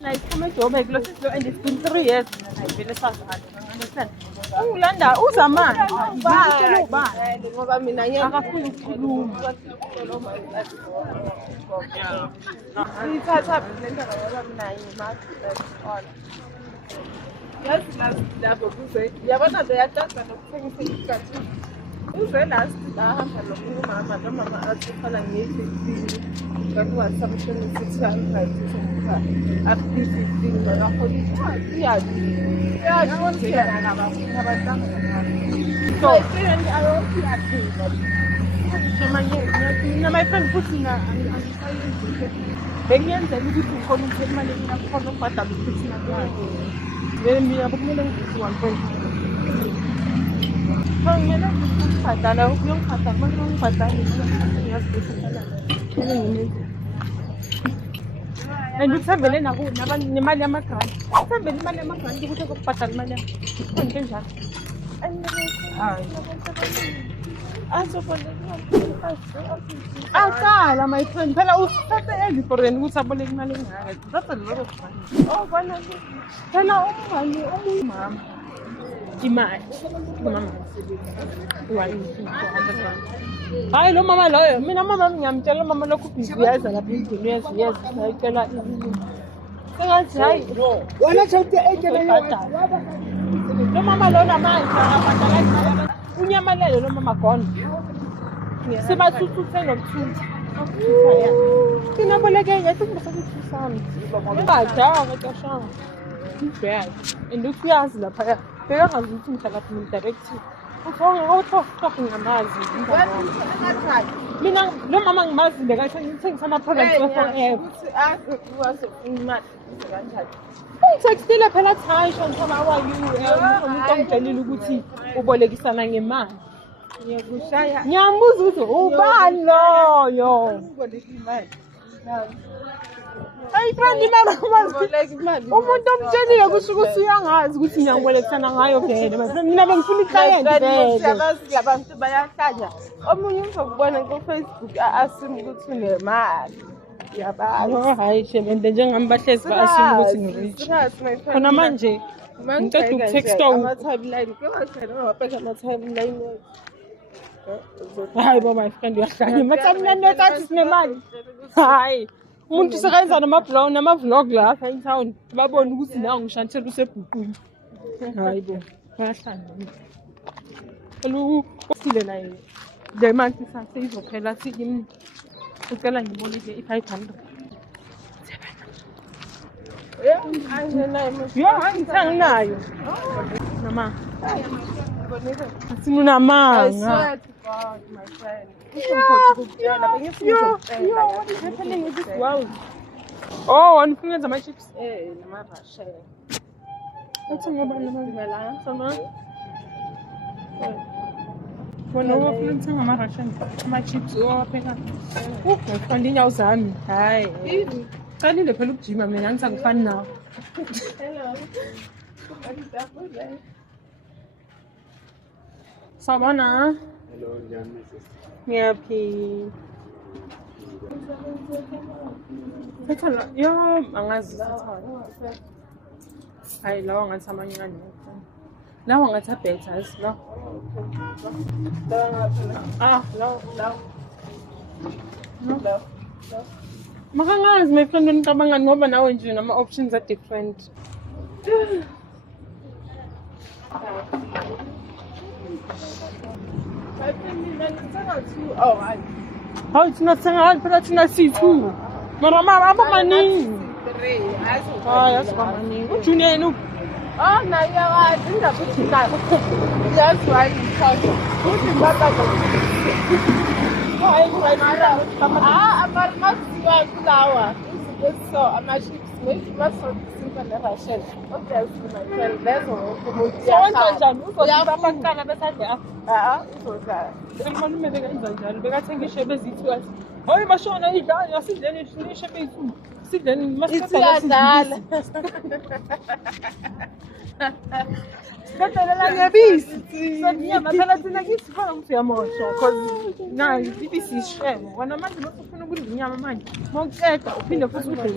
Like come to make losses and it's been 3 years like vele sazana. Understand? Ungilanda uzamani. Ba. Ngoba mina Akafuni ukukhuluma. ngiyithatha le nto ngoba mina ngimazi all. Yazi last lapho kuze yabona nje yaqeda nokuthengisa isikhathi. Uze last lahamba nomama nomama athi khala ngiyi-15 ngakuwa something 600 after 15 ngakhola iyazi so Mina my friend futhi bengiyenzela ukuthi ngikhona ukuthi imali yakhona ukubhadala ukuthi nakho. Mina kumele ngithi 1.5. Ngiyena ngibhadala ukuyongibhadala manje ngibhadala ngiyazibuyisela. Ngikuthembele nemali yamagranti. Ngithembele imali yamagranti ukuthi uzokubhadala imali yakho. Konke njalo. Aqala my friend phela usithathe early for yena ukuthi aboleke imali engaka. That's a lot of money. Oh bona phela umngani umama imali umama hayi lo mama loyo mina mama ngiyamtshela mama lokhu uyaza lapha endlini yes ayicela izini sengathi hayi wena chati engene lo mama lo namanje akabhadala imali unyamalele lo mama gone sibathuthe nomthutha thina boleke yathi ngisakuthusana ngadawa ngashanga bad and uyazi lapha bekangazi ukuthi ngihlala phi directive Uthokho ngamazi mina lo mama ngimazi bekathi ngithengisa ama products forever Ungithekstile phela Thaisha ngithaba how you umuntu ongitshelile ukuthi ubolekisana ngemali ngiyakushaya Ngiyambuza ukuthi ubani loyo uboleka imali Hey friend imali umuntu omtshelile kusho ukuthi uyangazi ukuthi ngiyabolekisana ngayo vele mina bengifuna iclient vele siyabazi labantu bayahlanya omunye uzokubona ku Facebook asime ukuthi unemali yabazi hayi shemende njengami bahlezi ba-assume ukuthi ngirich khona manje ngiceda ukutexta ama-timeline kewashena ungapeka ama-timeline hayi bo my friend uyahlanya ama-timeline wethathi sinemali hayi umuntu sekayenza nama-vlog lapha in-town babone ukuthi nawe ngishantshela usebhuqwini hayi bo bayahlanya usile naye le month seyizophela sithi ucela ngiboleke i-500 anginayo mama asinunamanga Oh, wanifunza ama-chips? namavashela Athi ngoba sama Wena wafuna ukuthenga ama-Russian ama-chips owapheka ngifanda inyawo zami hayi qalile phela ukujima mina angithi angifani nawe Sawubona Hello, njani ngiyaphi Phela yo angazi hayi lawa ngathi amanyane lawa ngathi abhetha no no Makangazi my friend ngicabanga ngoba nawe nje nama options are different Hayi thina tsenga phela thina C2 mara mama maningi hayi asimaningi ujunior yenu Oh, na yawazi indaba nayo. Yes, why you talk? Uthi mbaba amarmasiwa kulawa. So ama-chips maybe masosimba ne-Russian. Obviously, my friend, lezo umuntu Wenza njani? Uzozipha kuqala bese adle apha. uzodlala. Malume bekenza njalo bekathenga ishebe eziyi-2 athi hayi bashona idlala asidleni ishebe eyi-2 sidleni Isiyadlala. Siqedelela ngebisi sonyama phela thina kithi khona ukuthi uyamosha because nayo ibisi ishebo wena manje bese ufuna ukudla inyama manje mawuqeda uphinde futhi udle